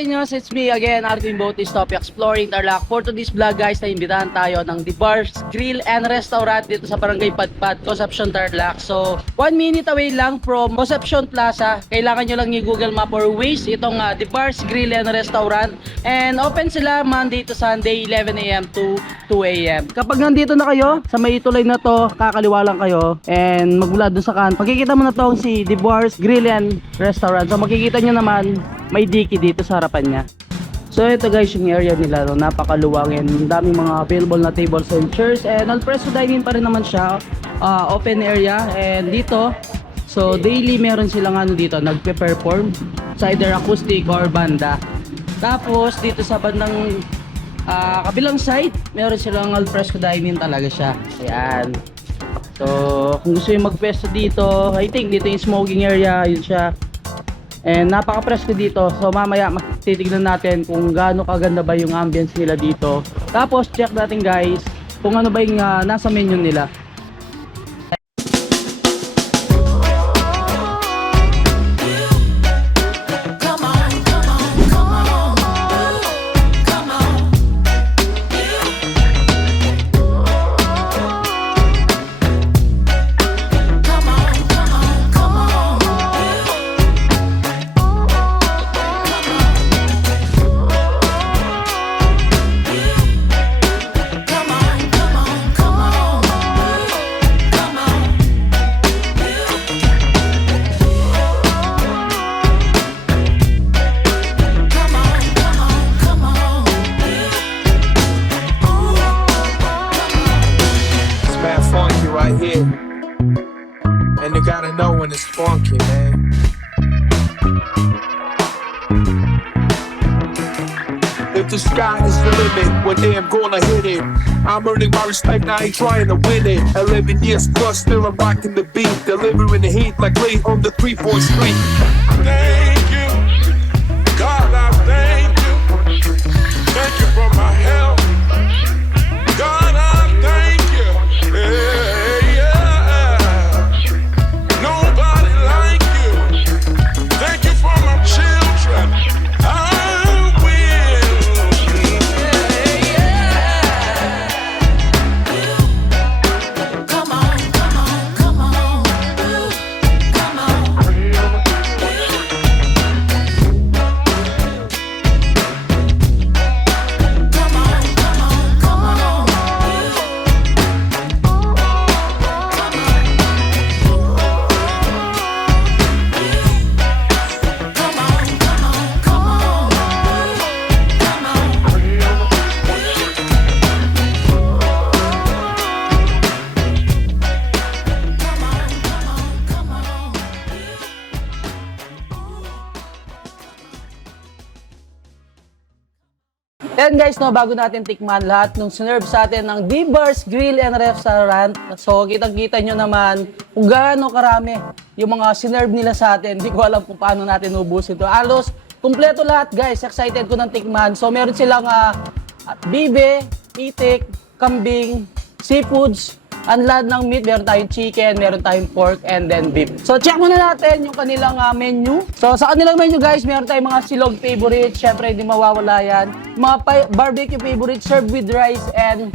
sa inyo? It's me again, Arvin Botis, Top Exploring Tarlac. For today's vlog guys, naimbitahan tayo ng The Bars Grill and Restaurant dito sa Barangay Padpad, Concepcion, Tarlac. So, 1 minute away lang from Concepcion Plaza. Kailangan nyo lang i-Google Map or Waze itong The Bars Grill and Restaurant. And open sila Monday to Sunday, 11 AM to 2 AM. Kapag nandito na kayo, sa may tulay na to, kakaliwa lang kayo. And magmula dun sa kan, makikita mo na tong si The Bars Grill and Restaurant. So, makikita nyo naman, may diki dito sa harapan niya. So ito guys yung area nila, no? Napakaluwag and daming mga available na tables and chairs, and all preso dining pa rin naman siya, open area. And dito, so daily meron silang ano dito, nagpe-perform sa either acoustic or banda. Tapos dito sa bandang kabilang side, meron silang al fresco dining talaga siya. Ayan. So kung gusto yung magpesto dito, I think dito yung smoking area, yun siya. And napaka-presko dito. So mamaya titignan natin kung gaano kaganda ba yung ambience nila dito. Tapos check natin guys kung ano ba yung nasa menu nila. Right here, and you gotta know when it's funky, man. If the sky is the limit, one day I'm gonna hit it. I'm earning my respect, I ain't trying to win it. 11 years plus, still I'm rocking the beat, delivering the heat like late on the 3-4 street. Thank you, God, I thank you. Thank you for my help. God, I thank you. Yeah. And guys, no, bago natin tikman lahat nung sinerve sa atin ng The Bars Grill and Restaurant. So, kitang-kita nyo naman kung gaano karami yung mga sinerve nila sa atin. Hindi ko alam kung paano natin ubusin ito. Alos, kumpleto lahat guys. Excited ko ng tikman. So, meron silang bibe, itik, kambing, seafoods, ang lahat ng meat. Meron tayong chicken, meron tayong pork, and then beef. So, check muna natin yung kanilang menu. So, sa kanilang menu guys, meron tayong mga silog favorite. Syempre, hindi mawawala yan. Mga barbecue favorite served with rice and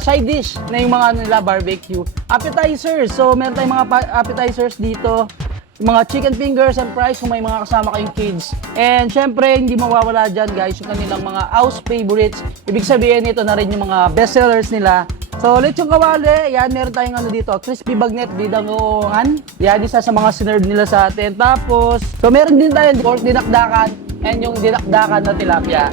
side dish na yung mga nila barbecue. Appetizers. So, meron tayong mga appetizers dito. Mga chicken fingers and fries kung may mga kasama kayong kids. And syempre, hindi mawawala dyan guys yung kanilang mga house favorites. Ibig sabihin nito na rin yung mga bestsellers nila. So, lechong kawali, yan, meron tayong ano dito, crispy bagnet, bidangongan. Yan, isa sa mga sinerve nila sa atin. Tapos, so meron din tayong pork dinakdakan and yung dinakdakan na tilapia.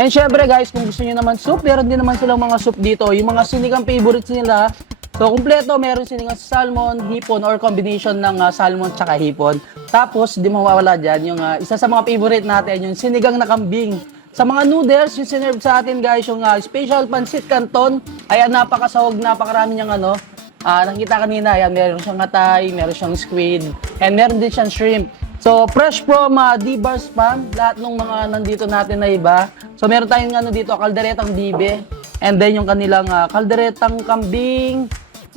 And syempre guys, kung gusto nyo naman soup, meron din naman silang mga soup dito. Yung mga sinigang favorites nila. So, kumpleto, meron sinigang salmon, hipon, or combination ng salmon tsaka hipon. Tapos, di mawawala dyan, yung isa sa mga favorite natin, yung sinigang na kambing. Sa mga noodles, yung sinerve sa atin guys, yung special pancit canton. Ayan, napakasahog, napakarami niyang ano. Nakita kanina, ayan, meron siyang atay, meron siyang squid, and meron din siyang shrimp. So, fresh from The Bars Farm, lahat ng mga nandito natin na iba. So, meron tayong ano dito, kalderetang bibe, and then yung kanilang kalderetang kambing,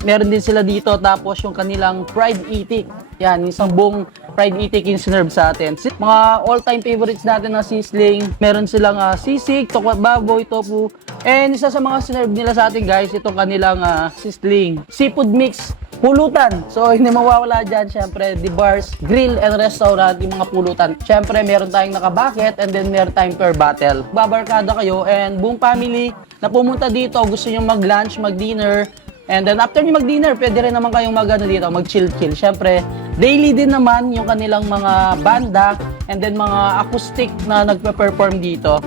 meron din sila dito. Tapos yung kanilang fried itik. Yan, isang buong fried itik yung sinerve sa atin. Mga all-time favorites natin na sisling. Meron silang sisig, tokwat baboy, tofu. And isa sa mga sinerve nila sa atin guys, itong kanilang sisling. Seafood mix, pulutan. So hindi mawawala dyan, syempre, The Bars Grill and Restaurant, yung mga pulutan. Syempre, meron tayong naka-bucket and then meron tayong per bottle. Babarkada kayo and buong family na pumunta dito, gusto nyo mag-lunch, mag-dinner. And then after nyo mag-dinner, pwede rin naman kayong dito, mag-chill-chill. Syempre, daily din naman yung kanilang mga banda and then mga acoustic na nagpe-perform dito.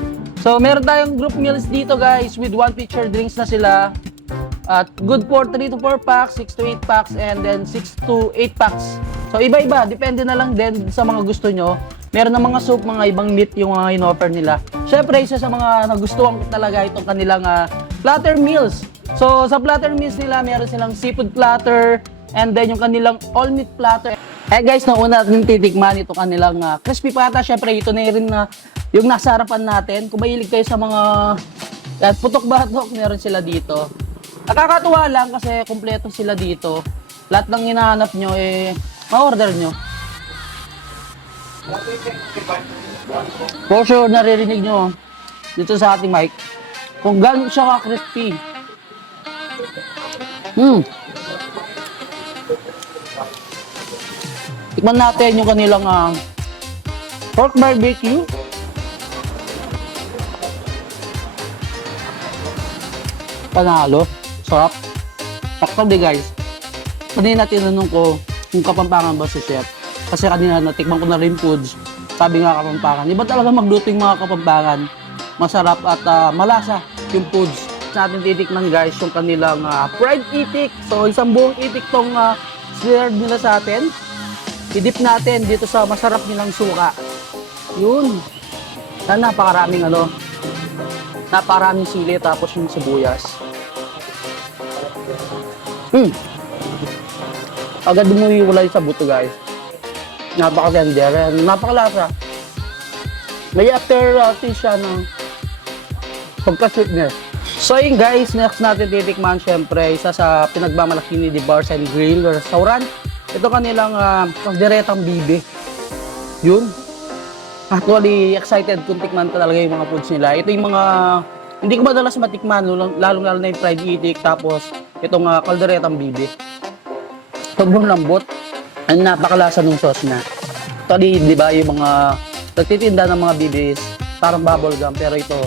So, meron tayong group meals dito guys with 1 pitcher drinks na sila. At good for 3 to 4 packs, 6 to 8 packs, and then 6 to 8 packs. So, iba-iba. Depende na lang din sa mga gusto nyo. Meron na mga soup, mga ibang meat yung mga in-offer nila. Syempre, isa sa mga nagustuhan ko talaga itong kanilang platter meals. So, sa platter meals nila, meron silang seafood platter, and then yung kanilang all-meat platter. Eh guys, nung una natin titikman ito kanilang crispy pata. Syempre, ito na rin na yung nasa harapan natin. Kung mahilig kayo sa mga putok batok, meron sila dito. Nakakatuwa lang kasi kumpleto sila dito. Lahat ng hinahanap nyo, ma-order nyo. For sure, naririnig nyo dito sa ating mic kung gano'n siya ka-crispy. Tikman natin yung kanilang pork barbecue. Panalo. Sarap. Actually guys, kanina tinanong ko kung Kapampangan ba si chef. Kasi kanina natikman ko na rin foods. Sabi nga Kapampangan, iba talaga magluto yung mga Kapampangan. Masarap at malasa yung foods. Natin titikman guys yung kanilang fried itik. So isang buong itik tong serve nila sa atin. I-dip natin dito sa masarap nilang suka. Yun. Napakaraming napakaraming sili tapos yung sibuyas. Agad dumuhiwalay sa buto guys. Napaka-tender and napakalasa. May after-taste siya ng pagka-sweetness. So yun guys, next natin titikman syempre isa sa pinagmamalaki ni The Bars and Grill Restaurant. Ito kanilang diretang bibe. Yun. Actually, excited kung tikman talaga yung mga foods nila. Ito yung mga hindi ko madalas matikman, lalo-lalo na yung fried itik, tapos itong kalderetang bibe. Sobrang lambot. Ang napakalasa ng sauce na. Actually, di ba, yung mga nagtitinda ng mga bibis, parang bubble gum, pero ito,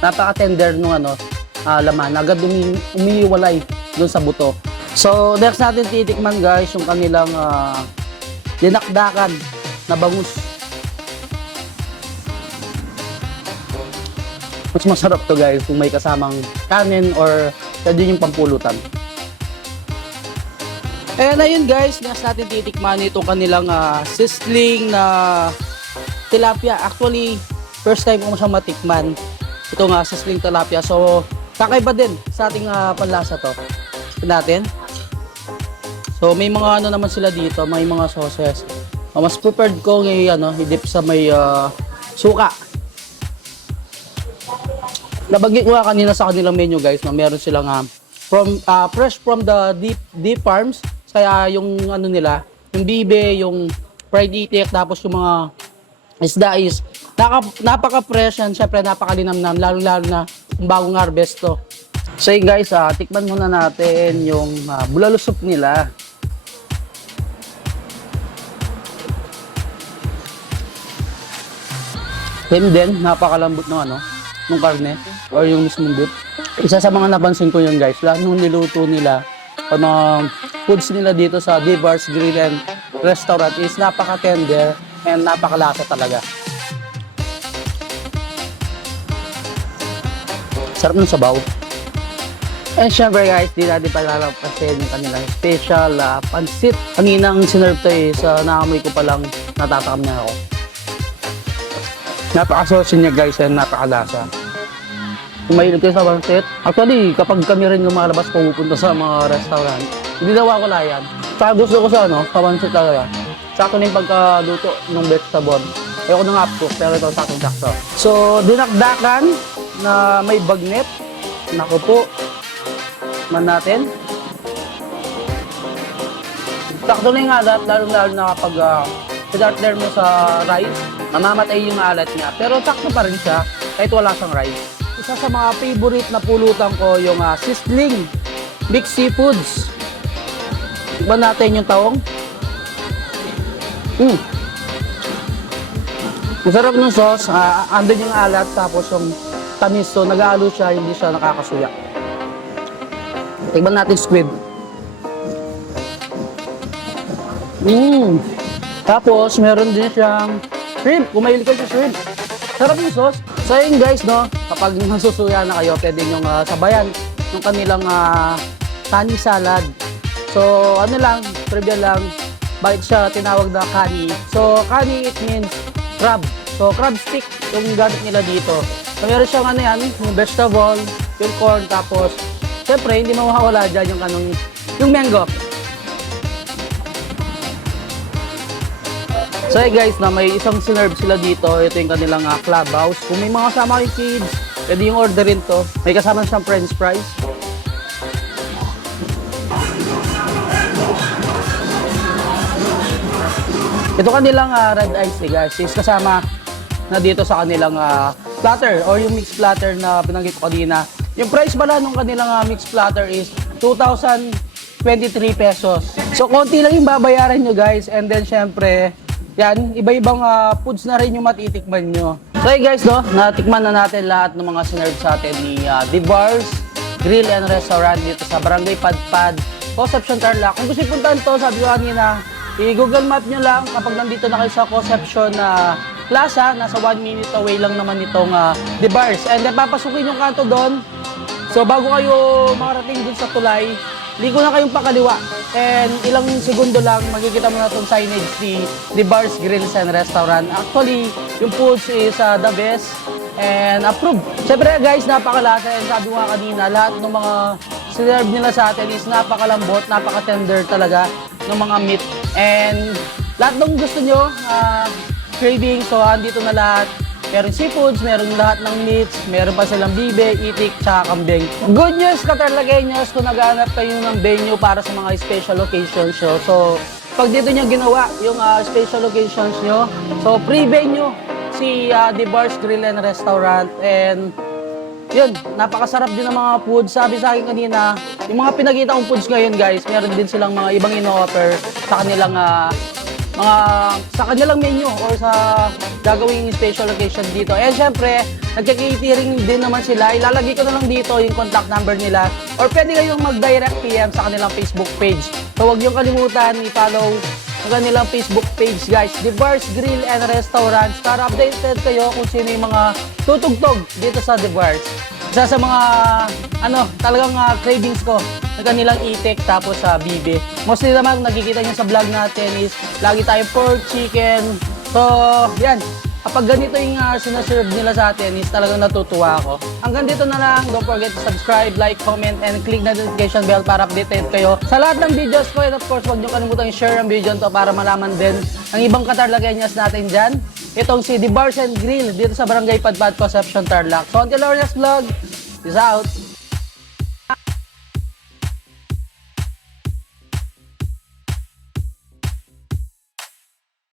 napaka-tender nung laman. Agad umiiwalay dun sa buto. So, next natin titikman guys, yung kanilang dinakdakan na bangus. Mas masarap to guys kung may kasamang kanin or pwede yung pampulutan. And ayun guys, next natin titikman itong kanilang sisling na tilapia. Actually, first time ko siyang matikman. Ito nga, sisling tilapia. So, kakaiba din sa ating panlasa to. Natin. So, may mga naman sila dito, may mga sauces. Mas prepared ko i-dip sa may suka. Nabanggit ko kanina sa kanilang menu guys na meron silang fresh from the deep farms. Kaya yung nila, yung bibe, yung fried itik, tapos yung mga isda is napaka-fresh yan, syempre napakalinamnam, lalo-lalo na kung bagong harvest to. So yun guys, tikman muna natin yung bulalo soup nila. Same din, napakalambot ng ng karne or yung mismong beef. Isa sa mga napansin ko yun guys, lalo nung niluto nila or mga foods nila dito sa The Bars Grill and Restaurant is napaka-tender and napakalasa talaga. Sarap ng sabaw. And syempre guys, di natin palalampasin yung kanilang special pansit. Kanina ang sinerve to naamoy ko palang natatakam na ako. Napaka-saucy niya guys and napakalasa. Kung mahilig kayo sa pansit, actually kapag kami rin lumalabas pupunta sa mga restaurant, hindi daw ako layan. Saka gusto ko sa pansit talaga. Sakto na yung pagkaluto ng vegetable. Ayoko ng half-cook, pero ito sakto-sakto. So, dinakdakan na may bagnet. Naku po. Man natin. Sakto na yung alat, lalo na kapag sinartner mo sa rice, mamamatay yung alat niya. Pero sakto pa rin siya kahit wala siyang rice. Isa sa mga favorite na pulutan ko yung sizzling mixed seafoods. Tikman natin yung taong. Masarap ng sauce, andun yung alat, tapos yung tamis, so nag-aalo siya, hindi siya nakakasuya. Tikman natin squid. Tapos, meron din siyang shrimp. Kung mahilig kayo sa shrimp. Sarap yung sauce. So, yun guys, no? Kapag nasusuya na kayo, pwede nyo sabayan ng kanilang kani salad. So, ano lang, trivia lang, bakit siya tinawag na kani? So, kani, it means crab. So, crab stick yung gamit nila dito. So, meron siyang ano yan, yung vegetable, yung corn, tapos, syempre, hindi mawawala dyan yung mango. So hey guys, na may isang sinerve sila dito. Ito yung kanilang clubhouse. Kung may mga kasama yung kids, pwede yung orderin to. May kasama siyang french fries. Ito kanilang red ice guys. Is kasama na dito sa kanilang platter or yung mixed platter na binanggit ko kanina. Yung price pala nung kanilang mixed platter is 2,023 pesos. So konti lang yung babayaran nyo guys. And then syempre, yan, iba-ibang foods na rin yung matitikman nyo. So hey guys, no, natikman na natin lahat ng mga sinerve sa atin ni The Bars Grill and Restaurant dito sa Barangay Padpad, Concepcion, Tarlac. Kung gusto puntahan to, sabi ko kanina, i-Google Map nyo lang kapag nandito na kayo sa Concepcion Plaza, nasa 1 minute away lang naman itong The Bars. And then papasukin yung kanto doon. So bago kayo makarating dun sa tulay, liko na kayong pakaliwa. And ilang segundo lang, makikita mo na itong signage ni The Bars Grills and Restaurant. Actually, yung foods is the best and approved. Siyempre guys, napakalasa. And sabi ko nga kanina, lahat ng mga sinerve nila sa atin is napakalambot, napaka-tender talaga ng mga meat. And lahat ng gusto nyo, craving, so andito na lahat. Meron seafoods, meron lahat ng meats, meron pa silang bibe, itik, tsaka kambing. Good news, Katarlagueños, kung naghahanap kayo ng venue para sa mga special occasions nyo. So, pag dito nyo ginawa yung special occasions nyo, so free venue si The Bars Grill and Restaurant. And yun, napakasarap din ng mga foods. Sabi sa akin kanina, yung mga pinakita kong foods ngayon guys, meron din silang mga ibang ino-offer sa kanilang sa kanilang menu or sa gagawing special occasion dito. And syempre, nagka-catering din naman sila. Ilalagay ko na lang dito yung contact number nila. Or pwede kayong mag-direct PM sa kanilang Facebook page. So huwag niyong kalimutan i-follow ang kanilang Facebook page guys. The Bars Grill and Restaurant. Para updated kayo kung sino yung mga tutugtog dito sa The Bars. Isa sa mga talagang cravings ko ng kanilang itik tapos sa bibe. Mostly naman nakikita nyo sa vlog natin is lagi tayong pork, chicken. So, yan. Kapag ganito yung sinaserve nila sa atin is talagang natutuwa ako. Hanggang dito na lang. Don't forget to subscribe, like, comment, and click the notification bell para updated kayo sa lahat ng videos ko. And of course, huwag nyo kalimutan i-share ang video to para malaman din ang ibang Katarlagueños natin dyan. Itong si The Bars and Grill dito sa Barangay Padpad, Concepcion, Tarlac. So until our next vlog, peace out!